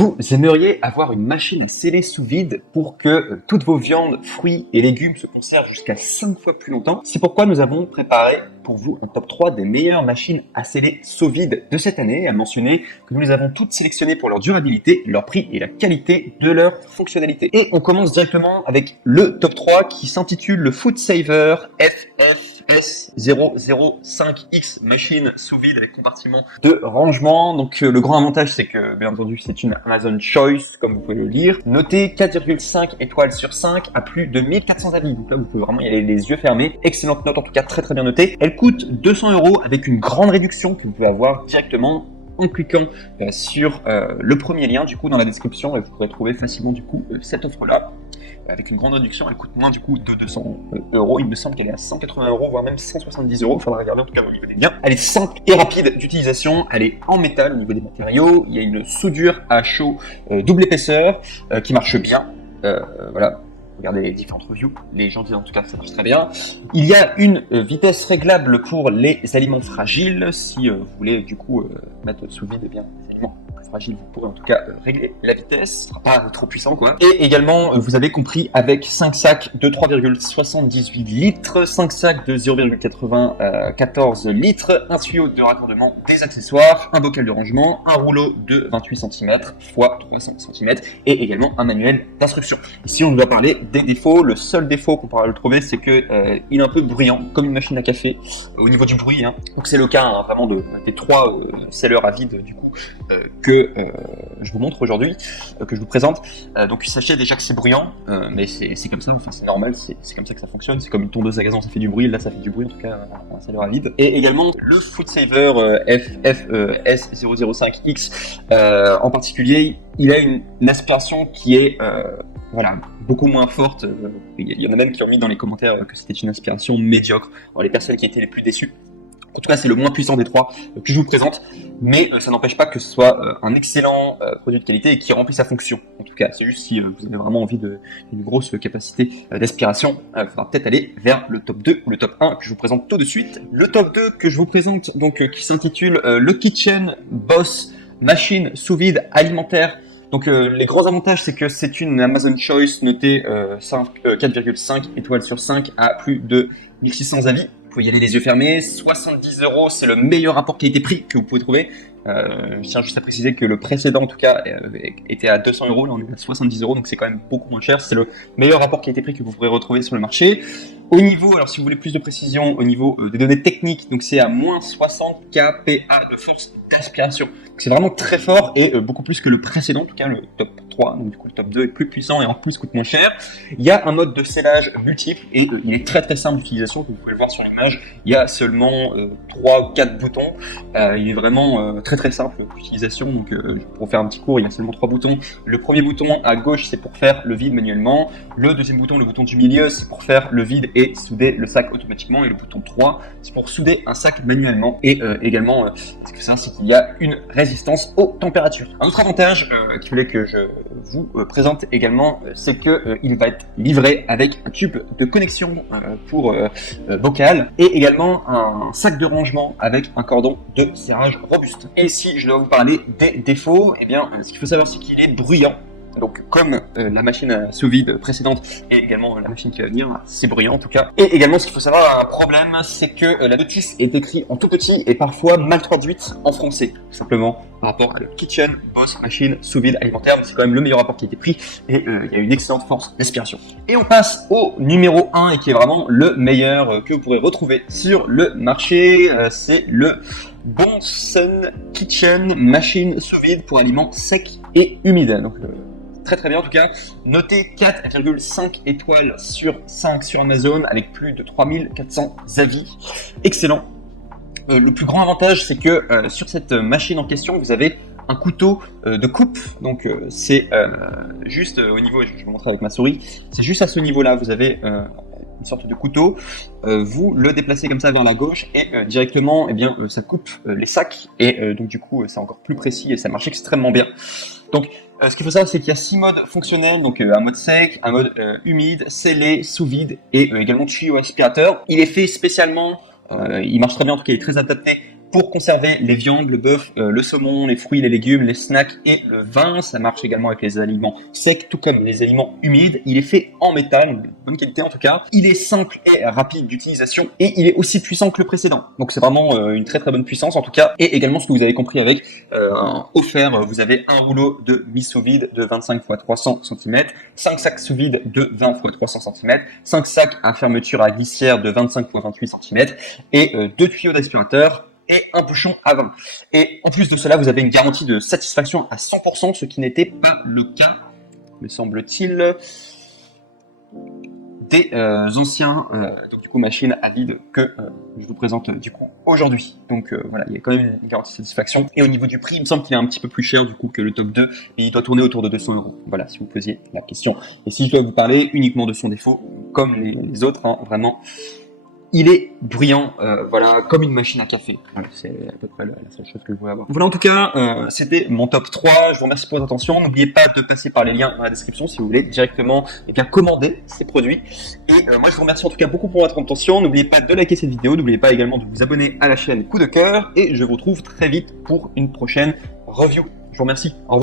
Vous aimeriez avoir une machine à sceller sous vide pour que toutes vos viandes, fruits et légumes se conservent jusqu'à 5 fois plus longtemps. C'est pourquoi nous avons préparé pour vous un top 3 des meilleures machines à sceller sous vide de cette année. À mentionner que nous les avons toutes sélectionnées pour leur durabilité, leur prix et la qualité de leur fonctionnalité. Et on commence directement avec le top 3 qui s'intitule le Food Saver FFS005X machine sous vide avec compartiment de rangement. Donc le grand avantage c'est que bien entendu c'est une Amazon Choice comme vous pouvez le lire. Notée 4,5 étoiles sur 5 à plus de 1400 avis. Donc là vous pouvez vraiment y aller les yeux fermés. Excellente note en tout cas, très bien notée. Elle coûte 200 € avec une grande réduction que vous pouvez avoir directement en cliquant sur le premier lien du coup dans la description et vous pourrez trouver facilement du coup cette offre là. Avec une grande réduction, elle coûte moins du coup de 200 €. Il me semble qu'elle est à 180 €, voire même 170 €. Il faudra regarder en tout cas au niveau des liens. Elle est simple et rapide d'utilisation. Elle est en métal au niveau des matériaux. Il y a une soudure à chaud double épaisseur qui marche bien. Voilà. Regardez les différentes reviews. Les gens disent en tout cas que ça marche très bien. Il y a une vitesse réglable pour les aliments fragiles. Si vous voulez du coup mettre sous vide, eh bien, les aliments fragile, vous pourrez en tout cas régler la vitesse, ce sera pas trop puissant quoi. Et également, vous avez compris avec 5 sacs de 3,78 litres, 5 sacs de 0,94 litres, un tuyau de raccordement, des accessoires, un bocal de rangement, un rouleau de 28 cm x 300 cm et également un manuel d'instruction. Ici, on doit parler des défauts. Le seul défaut qu'on pourra le trouver, c'est que il est un peu bruyant, comme une machine à café, au niveau du bruit. Hein. Donc c'est le cas hein, vraiment des 3 sellers à vide du coup que je vous montre aujourd'hui, que je vous présente. Donc sachez déjà que c'est bruyant, mais c'est comme ça, enfin c'est normal, c'est comme ça que ça fonctionne. C'est comme une tondeuse à gazon, ça fait du bruit, là ça fait du bruit en tout cas, un salaire à vide. Et également le Food Saver FFS005X en particulier, il a une aspiration qui est voilà, beaucoup moins forte. Il y en a même qui ont mis dans les commentaires que c'était une aspiration médiocre. Alors, les personnes qui étaient les plus déçues. En tout cas, c'est le moins puissant des 3 que je vous présente, mais ça n'empêche pas que ce soit un excellent produit de qualité et qui remplit sa fonction. En tout cas, c'est juste si vous avez vraiment envie d'une grosse capacité d'aspiration, il faudra peut-être aller vers le top 2 ou le top 1 que je vous présente tout de suite. Le top 2 que je vous présente, donc qui s'intitule le Kitchen Boss Machine sous vide alimentaire. Donc les grands avantages, c'est que c'est une Amazon Choice notée 4,5 étoiles sur 5 à plus de 1600 avis. Vous pouvez y aller les yeux fermés. 70 €, c'est le meilleur rapport qualité-prix que vous pouvez trouver. Je tiens juste à préciser que le précédent, en tout cas, était à 200 €. Là, on est à 70 €, donc c'est quand même beaucoup moins cher. C'est le meilleur rapport qualité-prix que vous pourrez retrouver sur le marché. Au niveau, alors si vous voulez plus de précision, au niveau des données techniques, donc c'est à moins 60 kPa de force d'aspiration. C'est vraiment très fort et beaucoup plus que le précédent, en tout cas le top 3. Donc du coup, le top 2 est plus puissant et en plus coûte moins cher. Il y a un mode de scellage multiple et il est très simple d'utilisation, comme vous pouvez le voir sur l'image. Il y a seulement 3 ou 4 boutons. Il est vraiment très simple d'utilisation. Donc pour faire un petit cours, il y a seulement 3 boutons. Le premier bouton à gauche, c'est pour faire le vide manuellement. Le deuxième bouton, le bouton du milieu, c'est pour faire le vide et souder le sac automatiquement. Et le bouton 3, c'est pour souder un sac manuellement. Et également, ce que c'est qu'il y a une résistance aux températures. Un autre avantage qu'il voulait que je vous présente également, c'est que il va être livré avec un tube de connexion pour bocal et également un sac de rangement avec un cordon de serrage robuste. Et si je dois vous parler des défauts, eh bien, ce qu'il faut savoir, c'est qu'il est bruyant. Donc comme la machine à sous vide précédente et également la machine qui va venir, c'est bruyant en tout cas. Et également ce qu'il faut savoir, un problème, c'est que la notice est écrite en tout petit et parfois mal traduite en français, tout simplement par rapport à le Kitchen Boss Machine sous vide alimentaire, mais c'est quand même le meilleur rapport qui a été pris et il y a une excellente force d'aspiration. Et on passe au numéro 1 et qui est vraiment le meilleur que vous pourrez retrouver sur le marché, c'est le Bonsun Kitchen Machine sous vide pour aliments secs et humides. Donc très bien en tout cas, noté 4,5 étoiles sur 5 sur Amazon avec plus de 3400 avis, excellent. Le plus grand avantage, c'est que sur cette machine en question, vous avez un couteau de coupe, donc c'est juste au niveau, je vais vous montrer avec ma souris, c'est juste à ce niveau-là, vous avez une sorte de couteau, vous le déplacez comme ça vers la gauche et directement, eh bien, ça coupe les sacs et donc du coup, c'est encore plus précis et ça marche extrêmement bien. Donc, ce qu'il faut savoir, c'est qu'il y a 6 modes fonctionnels, donc un mode sec, un mode humide, scellé, sous vide et également tuyau aspirateur. Il est fait spécialement, il marche très bien, en tout cas il est très adapté pour conserver les viandes, le bœuf, le saumon, les fruits, les légumes, les snacks et le vin. Ça marche également avec les aliments secs, tout comme les aliments humides. Il est fait en métal, de bonne qualité en tout cas. Il est simple et rapide d'utilisation et il est aussi puissant que le précédent. Donc c'est vraiment une très très bonne puissance en tout cas. Et également ce que vous avez compris avec offert, vous avez un rouleau de mise sous vide de 25 x 300 cm, 5 sacs sous vide de 20 x 300 cm, 5 sacs à fermeture à glissière de 25 x 28 cm et 2 tuyaux d'aspirateur et un bouchon à vin. Et en plus de cela, vous avez une garantie de satisfaction à 100%, ce qui n'était pas le cas, me semble-t-il, des anciens donc du coup machines à vide que je vous présente du coup aujourd'hui. Donc voilà, il y a quand même une garantie de satisfaction. Et au niveau du prix, il me semble qu'il est un petit peu plus cher du coup que le top 2 et il doit tourner autour de 200 €. Voilà, si vous posiez la question. Et si je dois vous parler uniquement de son défaut, comme les autres, hein, vraiment, il est bruyant, voilà, comme une machine à café. Voilà, c'est à peu près la seule chose que je voulais avoir. Voilà, en tout cas, c'était mon top 3. Je vous remercie pour votre attention. N'oubliez pas de passer par les liens dans la description si vous voulez directement commander ces produits. Et moi, je vous remercie en tout cas beaucoup pour votre attention. N'oubliez pas de liker cette vidéo. N'oubliez pas également de vous abonner à la chaîne Coup de Cœur. Et je vous retrouve très vite pour une prochaine review. Je vous remercie. Au revoir.